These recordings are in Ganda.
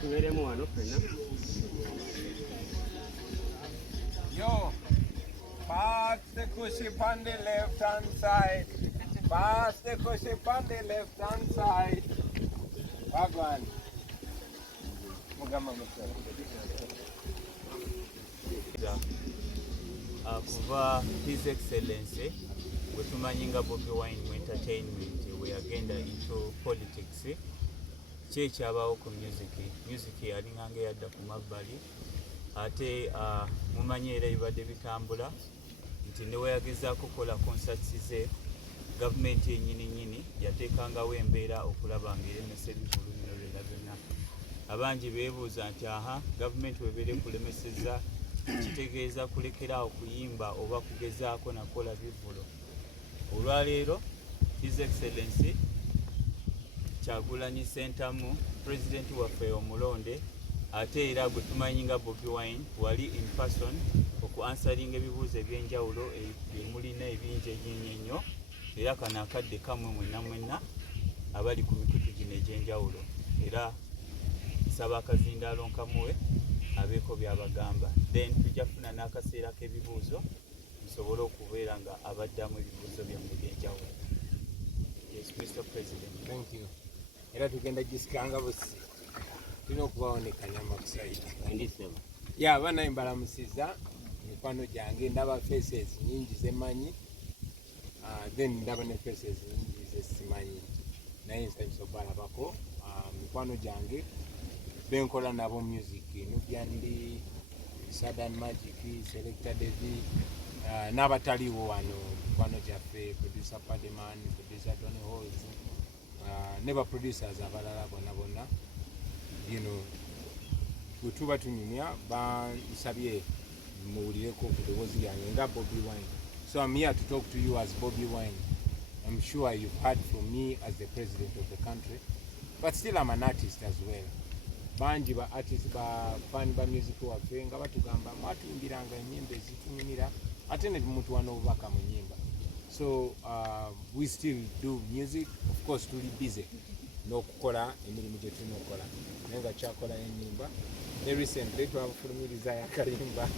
tuberemu wano fenna. Yo, pass the cushy on the left hand side. Pass the cushy on the left hand side. Wagwan. Mugama musoro. Kuva His Excellency wetumanyinga Bobi Wine mu entertainment we agenda into politics kyekyabawo ku music yalingange yadda ku mabbali ate mumanyi era ebibadde bitambula nti newe yagezaako kukola concerts ze gavumenti yennyini yateekangawo embeera okulaba ng'eremesa ebivulu bino byonna byonna abangi beebuuza nti gavumenti webeera ekulemeseza kitegeeza kulekeraawo kuyimba oba kugezaako nakola bivulo. Olwaleero His Excellency Kyagulanyi Ssentamu pulezidenti waffe omulonde ate era gwe tumanyi nga Bobi Wine wali in person okuansaringa ebibuuzo ebyenjawulo ebimulina ebingi ennyo era kano akadde kamwe mwenna abali ku mikutu gino egy'enjawulo era nsaba akazindaalo nkamuwe abeeko byabagamba then tujja kufuna n'akaseera k'ebibuuzo musobole okubeera nga abaddamu ebibuuzo byammwe ebyenjawulo. Yes, Mr. President. Thank you. Era tugenda gisikanga busi. Tulina okubaonekanya makusaidi. Ya abaana mbalamusiza mikwano gyange ndaba faces nyingi zemanyi. Then ndaba ne faces nyingi zesimanyi. Naye nsanyusa okubalabako mikwano gyange benkola nabo music nubyandi Southern Magic Selector Devi n'abataliwo wano mikwano gyaffe producer Pademan, producer Tony Halls, neba producers abalala bonna bwetuba tunyumya bansabye muwulireko ku ddoboozi lyange nga Bobi Wine. So I'm here to talk to you as Bobi Wine. I'm sure you've heard from me as the president of the country, but still I'm an artist as well. Banji ba artist ba fan ba music waffe nga batugamba mwatuyimbiranga ennyimba ezitunyumira ate ne muntu wano obubaka mu nnyimba. So we still do music, of course tuli busy n'okukola emirimu gye tulina okukola naye nga kyakola ennyimba ne recently twafulumiriza yakalimba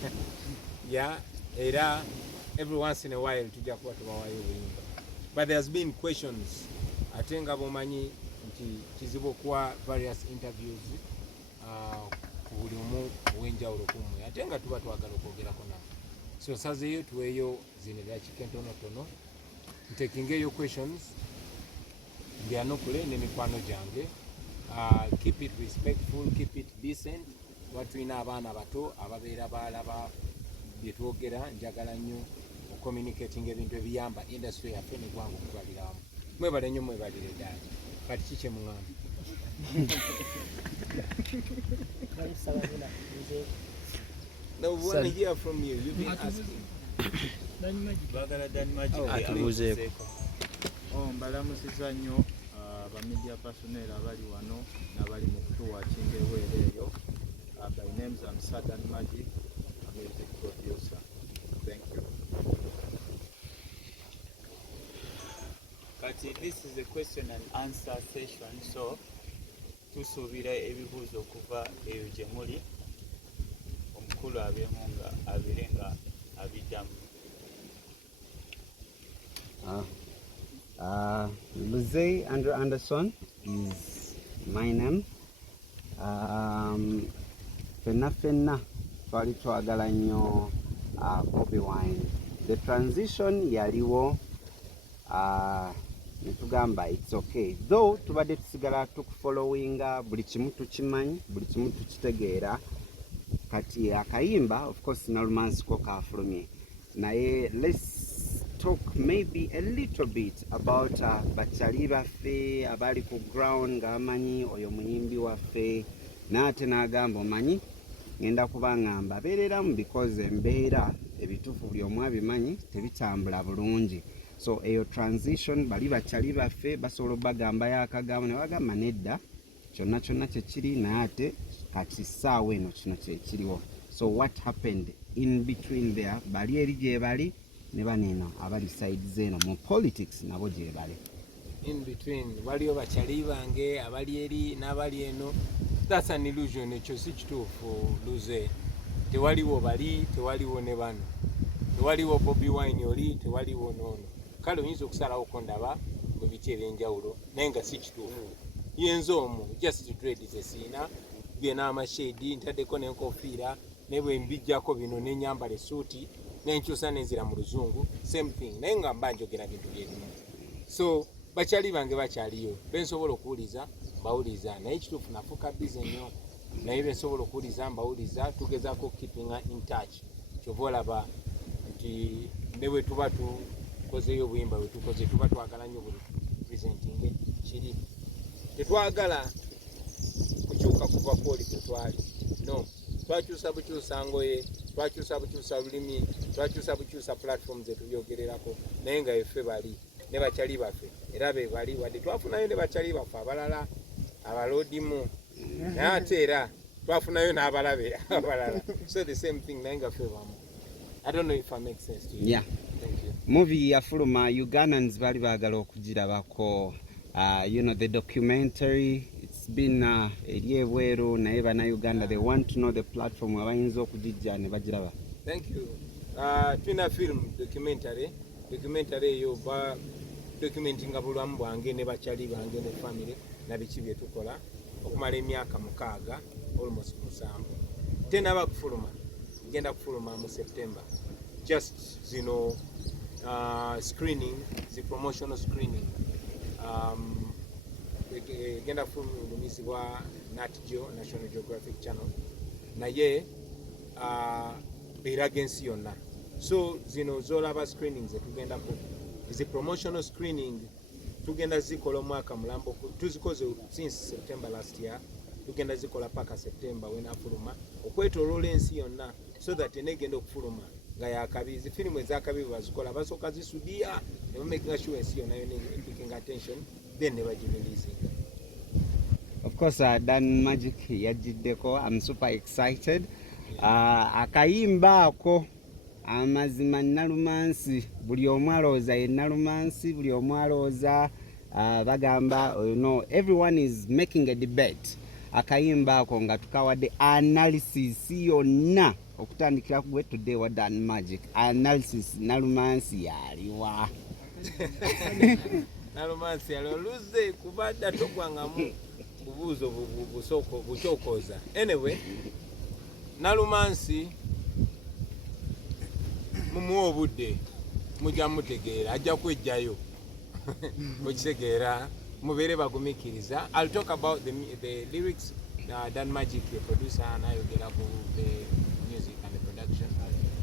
era every once in a while tujja kuba tubawayo obuyimba, but there's been questions ate nga bomanyi nti kizibu okuwa various interviews ku buli omu ow'enjawulo kumwe ate nga tuba twagala okwogerako nawe. So sazeeyo tuweeyo zino eddakiika entonotono ntekingeeyo questions mbyanukule n'emikwano gyange. Keep it respectful, keep it decent. Kuba tulina abaana bato ababeera balaba bye twogera, njagala nnyo ocommunicating ebintu ebiyamba industry yaffe n'eggwanga okubalira wamu. Mwebale nnyo, mwebalire ddala. Kati kiki muŋŋamba? No, we want to hear from you. You've been asking. Bagala Dani Magic atubuuzeeko. Mbalamusiza nnyo ba media personnel abali wano n'abali mu kutuwaakinga ebweru eyo. By names I'm Southern Magic, I'm a music producer. Thank you. Kati this is a question and answer session, so tusuubira ebibuuzo okuva eyo gye muli omukulu abeemu nga abeere nga abiddamu. Luzey Andrew Anderson is my name. Fenna twali twagala nnyo Bobi Wine. The transition yaliwo netugamba it's okay, though tubadde tusigala tukufollowinga buli kimu tukimanyi, buli kimu tukitegeera. Kati akayimba of course Nalumansi ko kafulumye, naye let's talk maybe a little bit about bakyali baffe abali ku ground ng'amanyi oyo muyimbi waffe n'ate n'agamba omanyi ngenda kubangamba abeereramu because embeera ebituufu buli omu abimanyi tebitambula bulungi. So eyo transition bali bakyali baffe basobola bagamba yakagambo ne bagamba nedda kyonna kyekiri naye ate kati ssaawa eno kino kyekiriwo. So what happened in between there, bali eri gye bali ne baneno abali side zeno mu politics nabo gye bali in between waliyo bakyali bange abali eri n'abali eno that's an illusion. Ekyo si kituufu luze. Tewaliwo bali, tewaliwo ne bano. Tewaliwo Bobi Wine oli, tewaliwo n'ono. Kale oyinza okusalawo ndaba mu biti eby'enjawulo naye nga si kituufu. Yenza omu just dreads esiina bye n'amashedi ntaddeko n'enkofiira ne bwe mbijjako bino n'enyambala essuuti n'enkyusa n'enzira mu luzungu same thing naye nga mba njogera bintu byebimu. So bakyali bange bakyaliyo bensobola okuwuliza mbawuliza naye kituufu nafuuka bize nnyo naye bensobola okuwuliza mbawuliza tugezaako keeping in touch kyova olaba nti ne bwe tuba tukozeyo obuyimba bwe tukoze tuba twagala nnyo buli presenting kiri tetwagala kukyuka kuva kwoli kwetwali no twakyusa bukyusa ngoye twakyusa bukyusa lulimi twakyusa bukyusa platform zetubyogererako naye nga effe bali ne bakyali baffe era be bali wadde twafunayo ne bakyali baffe abalala abaloodimu naye ate era twafunayo n'abalabe abalala so the same thing naye nga ffe bamu. I don't know if I make sense to you. Yeah. Thank you. Movie yafuluma Ugandans bali baagala okugirabako. You know the documentary, it's been eri ebweru naye bannayuganda they want to know the platform abayinza okugijja ne bagiraba. Thank you. Twina film documentary eyo ba documentinga bulamu bwange ne bakyali bange ne family na biki bye tukola okumala emyaka 6 almost 7 tenaba kufuluma genda kufuluma mu September just zino screening the promotional screening genda kufuluma olumizibwa Nat Geo National Geographic Channel naye eraga ensi yonna so zino zolaba screenings zetugenda is a promotional screening tugenda zikola omwaka mulambo tuzikoze since September last year tugenda zikola paka September wenafuluma okwetoloola ensi yonna so that enegenda okufuluma nga yakabizi filimu ezakabizi bazikola basooka zisudia ne bamakinga sure ensi yonna picking attention then ne bagireleasing. Of course Dan Magic yajiddeko. I'm super excited. Akayimba ako amazima Nalumansi buli omu alowooza ye Nalumansi buli omu alowooza bagamba you know everyone is making a debate. Akayimba ako nga tukawadde analysis yonna okutandikira ku today wa Dan Magic analysis Nalumansi yaliwa. Nalumansi aloluze kubadda togwangamu bubuuzo busoko buchokoza. Anyway, Nalumansi mumuwa obudde mujja mutegeera ajja kwejjayo okitegeera mubeere bagumikiriza. I'll talk about the lyrics. Dan Magic the producer nayogera ku the music and the production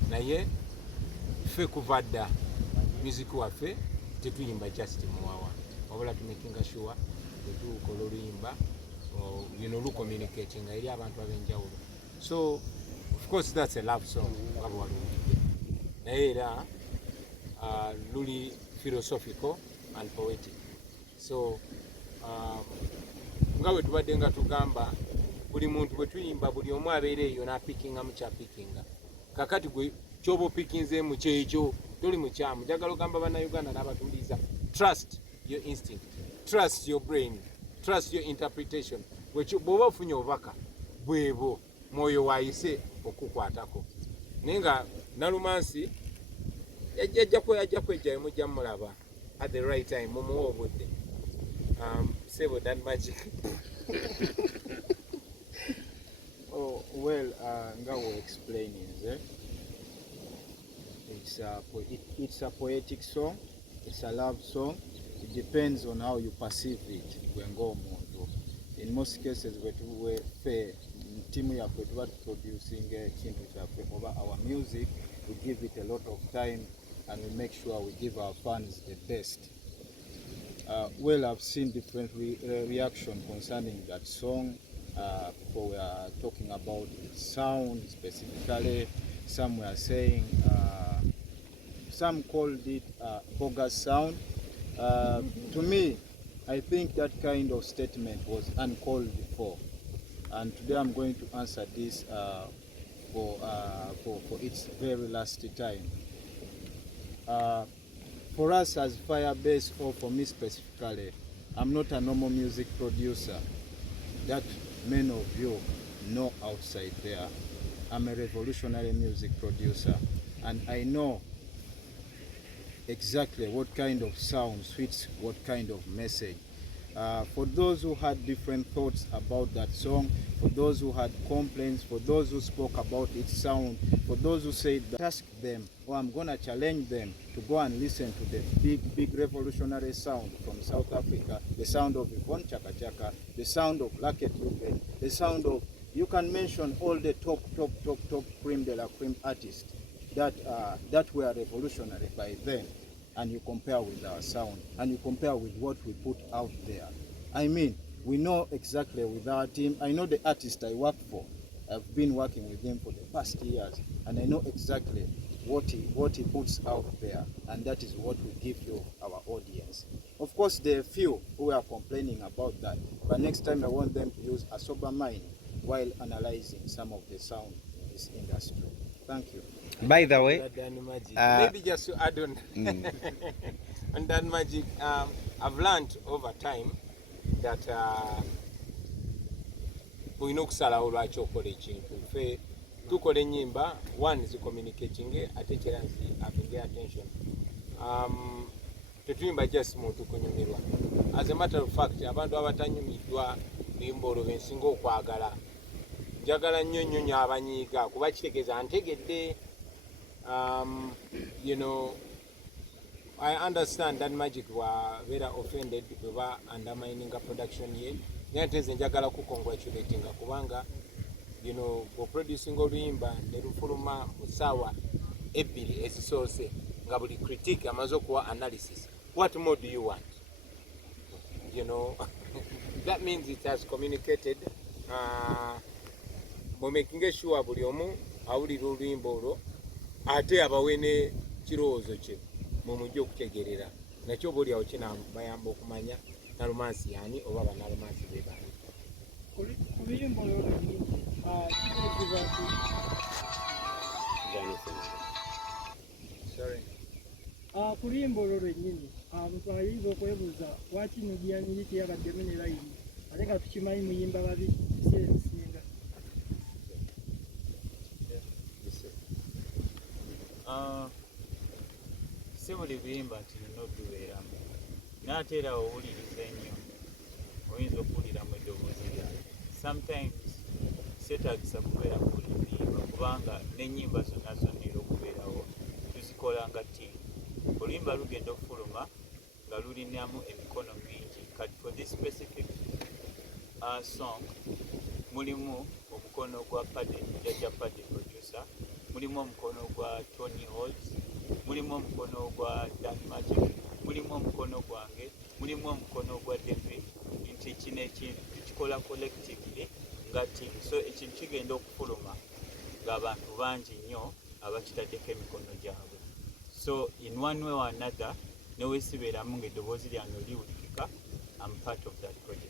naye ffe kuva dda music waffe tetuyimba just muwawa wabula tumakinga sure tetukola oluyimba communicating eri abantu ab'enjawulo so of course that's a love song waba waluwulidde naye era luli philosophical and poetic so nga bwe tubadde nga tugamba buli muntu bwe tuyimba buli omu abeera eyo n'apikinga mu kyapikinga kakati gwe kyoba opikinzeemu kyekyo toli mukyamu njagala ogamba bannayuganda n'abatuliza trust your instinct, trust your brain, trust your interpretation. Bw'oba ofunye obubaka bwebo mwoyo waayise okukwatako naye nga Nalumansi yajja kwejjayo mujja mulaba at the right time mumuwa obudde. Sebo Dan Magic. Oh, well, nga we explaining it's a poetic song, it's a love song. It depends on how you perceive it. In most cases, we team we producing our music, we give it a lot of time and we make sure we give our fans the best. Well, I've seen different reaction concerning that song. People were talking about its sound specifically. Some were saying, some called it bogus sound. To me, I think that kind of statement was uncalled for. And today I'm going to answer this for its very last time. For us as Firebase, or for me specifically, I'm not a normal music producer. That many of you know outside there. I'm a revolutionary music producer, and I know exactly what kind of sound suits what kind of message. For those who had different thoughts about that song, for those who had complaints, for those who spoke about its sound, for those who said that, ask them, or I'm going to challenge them to go and listen to the big revolutionary sound from South Africa, the sound of Yvonne Chaka Chaka, the sound of Lucky Dube, the sound of, you can mention all the top cream de la cream artists that were revolutionary by then, and you compare with our sound, and you compare with what we put out there. I mean, we know exactly with our team. I know the artist I work for. I've been working with him for the past years, and I know exactly what he puts out there, and that is what we give you, our audience. Of course, there are few who are complaining about that, but next time I want them to use a sober mind while analyzing some of the sound in this industry. Thank you. By the way, maybe just to add on, on that magic, I've learned over time that we know kusalawo lwaki okola ekintu ffe tukola ennyimba one zicommunicating ate ekira nzi attention tetuyimba just muntu kunyumirwa. As a matter of fact, abantu abatanyumiddwa luyimba olwo bensinga okwagala, njagala nnyo nnyo abanyiiga kuba kitegeeza ntegedde. You know, I understand that magic were very offended over undermining a production here. Nyantenze njagala kukongratulating kubanga, you know, for producing oluyimba ne lufuluma mu ssaawa ebbiri ezisoose nga buli critique amaze okuwa analysis. What more do you want? You know, that means it has communicated. Making sure buli omu awulira oluyimba olwo ate abawe kirowoozo kye mumujja okutegerera nakyo buli awo kinabayamba okumanya Nalumansi yani oba banalumansi be bani. Luyimba olwo ku luyimba olwo lwennyini omuntu ayinza okwebuuza lwaki nigiyanyiri teyabaddemu ne layini ate nga tukimanyi muyimba babi kiseera ebisinga. Si buli buyimba nti nina otubeeramu naate era owuliriza ennyo oyinza okuwuliramu eddoboozi lyayo. Sometimes seetagisa kubeera mu buli buyimba kubanga n'ennyimba zonna era okubeerawo tuzikola nga ttiimu. Oluyimba lugenda okufuluma nga lulinamu emikono mingi. Kati for this specific song mulimu omukono gwa Jajja Paddy producer, mulimu omukono gwa Tony Holtz, mulimu omukono gwa Dan Magic, mulimu omukono gwange, mulimu omukono gwa David. Nti kino ekintu tukikola collectively nga team, so ekintu kigenda okufuluma ng'abantu bangi nnyo abakitaddeko emikono gyabwe. So in one way or another, neweesibeeramu ng'eddoboozi lyange liwulikika, I'm part of that project.